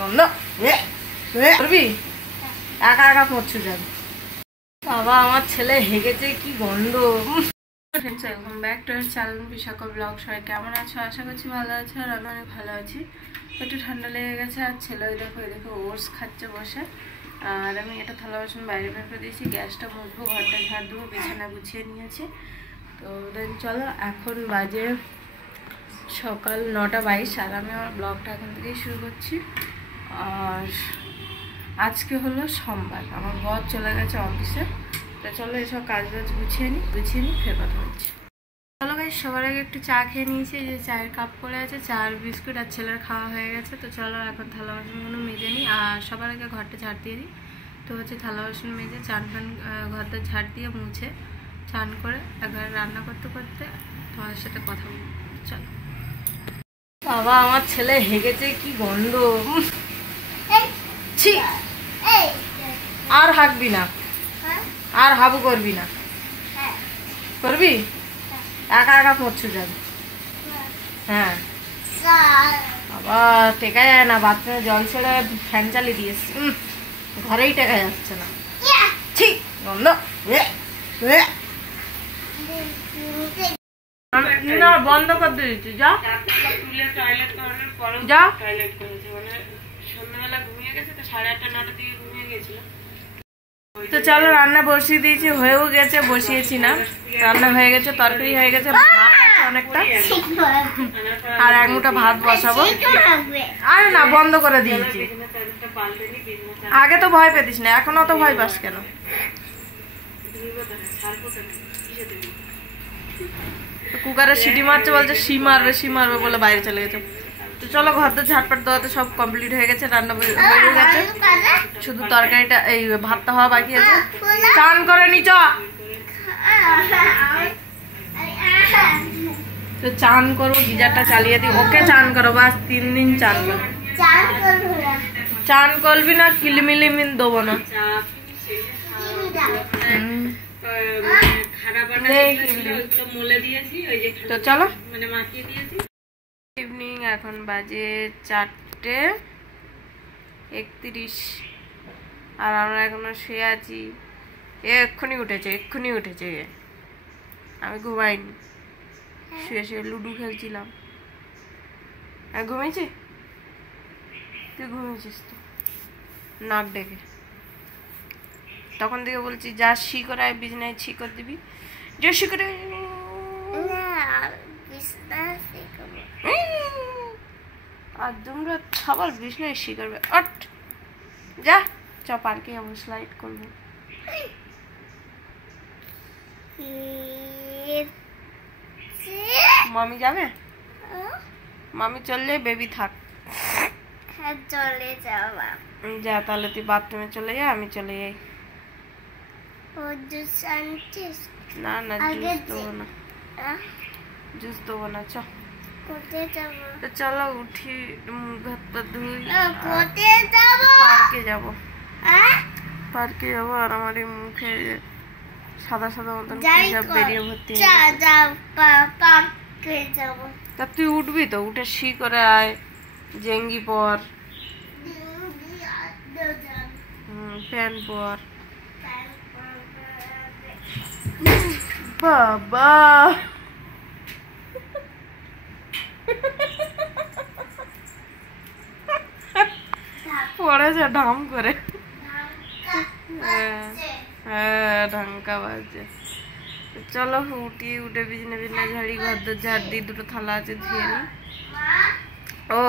গন্ধ করবি একা একা পড়ছে যাবে বাবা আমার ছেলে হেগেছে কি গন্ধ। Welcome back to our channel Bishakha blog. সবাই কেমন আছো? আশা করছি ভালো আছো আর আমি অনেক ভালো আছি। একটু ঠান্ডা লেগে গেছে আর ছেলে দেখো ওটস খাচ্ছে বসে। আর আমি এটা থালা বাসন বাইরে বের করে দিয়েছি, গ্যাসটা মুছবো, ঘরটা ঝাড় দেবো, বিছানা গুছিয়ে নিয়েছি। তো দেন চলো, এখন বাজে সকাল 9:22 আর আমি আমার ব্লগটা এখন থেকেই শুরু করছি। আর আজকে হলো সোমবার, আমার বর চলে গেছে অফিসে। তো চলো এসব কাজ বাজ গুছিয়ে নিই ফের কথা হচ্ছে। চলো গাইস, সবার আগে একটু চা খেয়ে নিয়েছি, যে চায়ের কাপ পড়ে আছে, চা আর বিস্কুট আর ছেলের খাওয়া হয়ে গেছে। তো চলো এখন থালা বাসনগুলো মেজে নিই আর সবার আগে ঘরটা ঝাড় দিয়ে দিই। তো হচ্ছে থালা বাসন মেজে চান ফান ঘরটা ঝাড় দিয়ে মুছে চান করে একবার রান্না করতে করতে তোমাদের সাথে কথা বলবো। চলো। বাবা আমার ছেলে হেগেছে কি গন্ধ, ছি আর হাঁকবি না, আর হাবু করবি না, করবি একা একা পড়ছে যাবে। হ্যাঁ বাবা টেকা যায় না, বাথরুমে জল ছেড়ে ফ্যান চালিয়ে দিয়েছি, ঘরেই টেকা যাচ্ছে না, ছি গন্ধ। না বন্ধ করে দিয়েছি, যা যা। সন্ধ্যাবেলা ঘুমিয়ে গেছে, তো 8:30 9টার দিকে ঘুমিয়ে গেছিল। তো চলো রান্না বসিয়ে দিয়েছি, হয়েও গেছে, বসিয়েছি না, রান্না হয়ে গেছে, তরকারি হয়ে গেছে, ভাত আছে অনেকটা, আর এক মুঠো ভাত বসাবো। আরে না বন্ধ করে দিয়েছি, আগে তো ভয় পেতিস না, এখন অত ভয় পাস কেন? কুকারে সিটি মারছে, বলছে সি মারবে বলে বাইরে চলে গেছে। তো চলো ঘরটা ঝাটপাট দেওয়াতে সব কমপ্লিট হয়ে গেছে, রান্না হয়ে গেছে, শুধু তরকারিটা এই ভাতটা হওয়া বাকি আছে। চান করে নিচ, তো চান করবো, গিজারটা চালিয়ে দিই, ওকে চান করো, বাস 3 দিন চান করো। চান করবি না কিলিমিলিমিন দেবো না। তো চলো ইভিনিং, এখন বাজে 4:31 আর আমরা এখনো শুয়ে আছি। এক্ষুনি উঠেছে, আমি ঘুমাইনি, শুয়ে লুডু খেলছিলাম। ঘুমিয়েছি? তুই ঘুমিয়েছিস তো নাক ডেকে, তখন থেকে বলছি যা শি করে আয়, বিছনায় ছি করে দিবি, যে শি করে আর তোমরা সবার বিছনায় শি করবে। অট যা, চ পার্কে যাবো, স্লাইড করবো। মামি যাবে? মামি চললে বেবি থাক, চলে যাওয়া। যা তাহলে তুই বাথরুমে চলে যা, আমি চলে যাই। না না জুস দেবো না, চ চলো উঠি, মুখ হাত পা ধুই, পার্কে যাবো। আর আমার এই মুখে সাদা মতন বেরিয়ে ভর্তি। তা তুই উঠবি তো, উঠে শি করে আয়, জেঙ্গি পর, প্যান্ট পর। বাবা পড়েছে ঢাম করে, হ্যাঁ ঢাঙ্কা বাজছে। চলো উঠে বিছনা ঝাড়ি, ঘর ঝাড় দিই, দুটো থালা আছে ধুয়ে নি। ও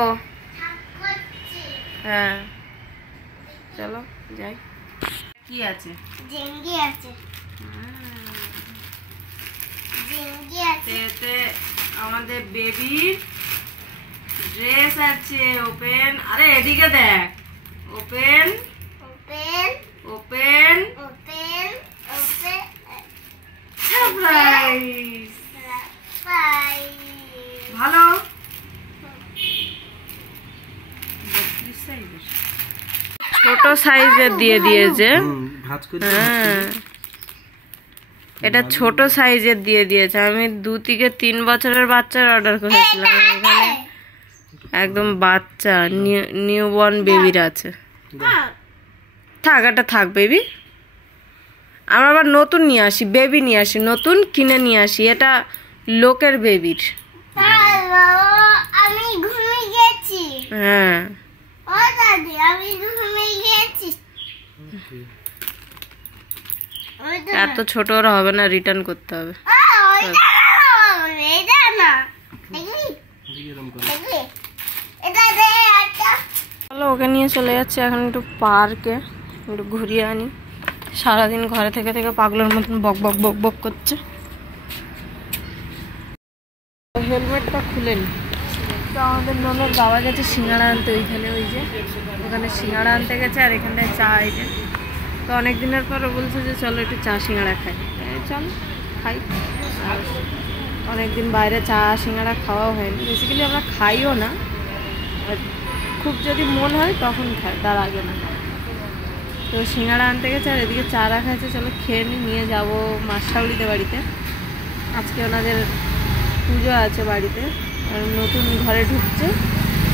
হ্যাঁ চলো যাই। কি আছে? জেঙ্গি আছে, এতে আমাদের বেবির ড্রেস আছে, ওপেন, আরে এদিকে দেখ, ওপেন সারপ্রাইজ, ভালো ছোট সাইজের দিয়ে দিয়েছে। হ্যাঁ এটা ছোট সাইজের দিয়ে দিয়েছে। আমি 2 থেকে 3 বছরের বাচ্চার অর্ডার করেছিলাম, এখানে একদম বাচ্চা নিউবর্ন বেবির আছে। থাক, এটা থাক বেবি। আমরা আবার নতুন নিয়ে আসি, বেবি নিয়ে আসি, নতুন কিনে নিয়ে আসি। এটা লোকের বেবির। আমি ঘুমিয়ে গেছি। হ্যাঁ ও দাদি, আমি ঘুমিয়ে গেছি। এত ছোট ওরা হবে না, রিটার্ন করতে হবে। চলো ওকে নিয়ে চলে যাচ্ছে এখন একটু পার্কে, একটু ঘুরিয়ে আনি। সারাদিন ঘরে থেকে থেকে পাগলের মতন বক বক বক বক করছে। হেলমেটটা খুলেনি তো আমাদের ননের বাবা গেছে সিঙ্গাড়া আনতে, ওইখানে ওই যে ওখানে সিঙ্গাড়া আনতে গেছে, আর এখানটায় চা। এই যে তো অনেক দিনের পর ও বলছে যে চলো একটু চা সিঙ্গাড়া খাই। চলো খাই। অনেকদিন বাইরে চা সিঙ্গাড়া খাওয়া হয়নি, বেসিক্যালি আমরা খাইও না, খুব যদি মন হয় তখন খাই, তার আগে না। তো সিঙ্গাড়া আনতে গেছে আর এদিকে চা রাখা আছে, চলো খেয়ে নিয়ে যাবো মাস্টাউরিতে বাড়িতে। আজকে ওনাদের পুজো আছে বাড়িতে, আর নতুন ঘরে ঢুকছে,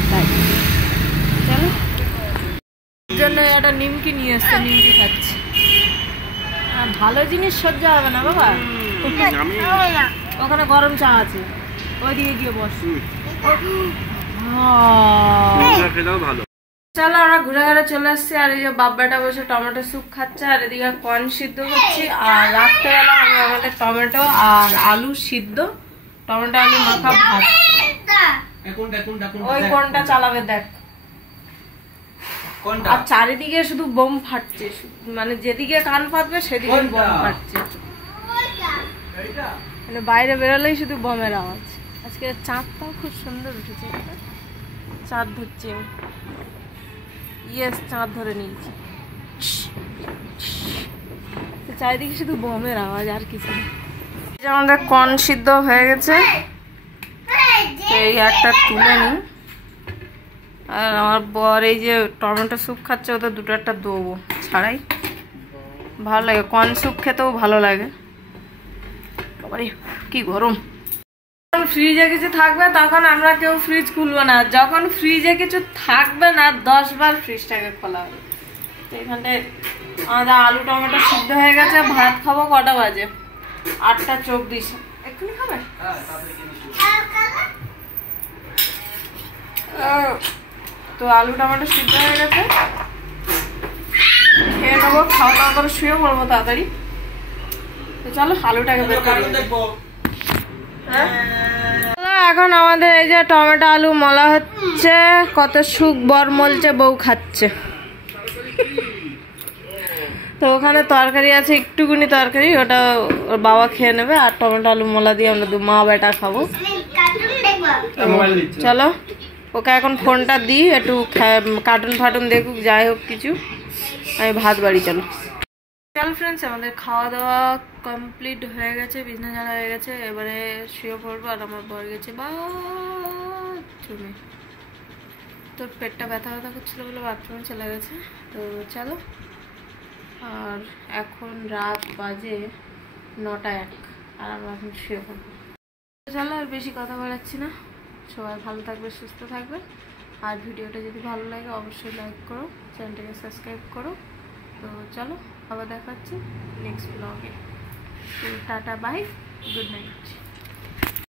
তাই চলো। জন্য একটা নিমকি নিয়ে এসছে, নিমকি খাচ্ছি। ভালো জিনিস সহ্য হবে না বাবা, ওখানে গরম চা আছে, ওইদিকে গিয়ে বস। চলো আমরা ঘুরে ঘুরে চলে আসছি, আর এই যে বাব্বাটা বসে টমেটো স্যুপ খাচ্ছে, আর এদিকে কর্ন সিদ্ধ করছি। আর রাখতে গেলাম আমি আমাদের টমেটো আর আলু সিদ্ধ, টমেটো আলু মাখা ভাত। ওই কোনটা চালাবে দেখ, আর চারিদিকে শুধু বোম ফাটছে, মানে যেদিকে কান ফাটবে সেদিকে বোম ফাটছে, মানে বাইরে বেরোলেই শুধু বোমের আওয়াজ। আজকে চাঁদটাও খুব সুন্দর উঠেছে, চাঁদ ধরছে, ইয়েস চাঁদ ধরে নিয়েছি। চারিদিকে শুধু বোমের আওয়াজ, আর কিছু না। আমাদের কর্ন সিদ্ধ হয়ে গেছে, এই একটা তুলে নিই। আর আমার বর এই যে টমেটো স্যুপ খাচ্ছে, ওদের দুটো একটা দেবো ছাড়াই, ভালো লাগে। কর্ন স্যুপ খেতেও ভালো লাগে। বাবারে কি গরম। ফ্রিজে কিছু থাকবে তখন আমরা কেউ ফ্রিজ খুলবো না, যখন ফ্রিজে কিছু থাকবে না 10 বার ফ্রিজটাকে খোলা হবে। তো এখানটায় আমাদের আলু টমেটো সিদ্ধ হয়ে গেছে, ভাত খাবো কটা বাজে? 8:24। এক্ষুনি খাবে? তো আলু টমেটো সিদ্ধ হয়ে গেছে, খেয়ে নেবো, খাওয়া দাওয়া করে শুয়ে পড়বো তাড়াতাড়ি। তো চলো আলুটাকে বের করে দেখবো। এখন আমাদের এই যে টমেটো আলু মলা হচ্ছে, কত সুখ বর মলছে, বউ খাচ্ছে। তো ওখানে তরকারি আছে, একটুকুনি তরকারি, ওটা ওর বাবা খেয়ে নেবে, আর টমেটো আলু মলা দিয়ে আমরা দু মা বেটা খাবো। চলো ওকে এখন ফোনটা দিই, একটু কার্টুন ফাটুন দেখুক, যাই হোক কিছু, আমি ভাত বাড়ি। চলো চল ফ্রেন্ডস, আমাদের খাওয়া দাওয়া কমপ্লিট হয়ে গেছে, বিছনা ঝাড়া হয়ে গেছে, এবারে শুয়ে পড়বো। আর আমার বর গেছে বাথরুমে, তোর পেটটা ব্যথা ব্যথা করছিল বলে বাথরুমে চলে গেছে। তো চলো, আর এখন রাত বাজে 9:01, আর আমরা এখন শুয়ে পড়বো। চলো আর বেশি কথা বলাচ্ছি না, সবাই ভালো থাকবে, সুস্থ থাকবে। আর ভিডিওটা যদি ভালো লাগে অবশ্যই লাইক করো, চ্যানেলটাকে সাবস্ক্রাইব করো। তো চলো আবার দেখা হচ্ছে নেক্সট ব্লগে। Tata bye, good night.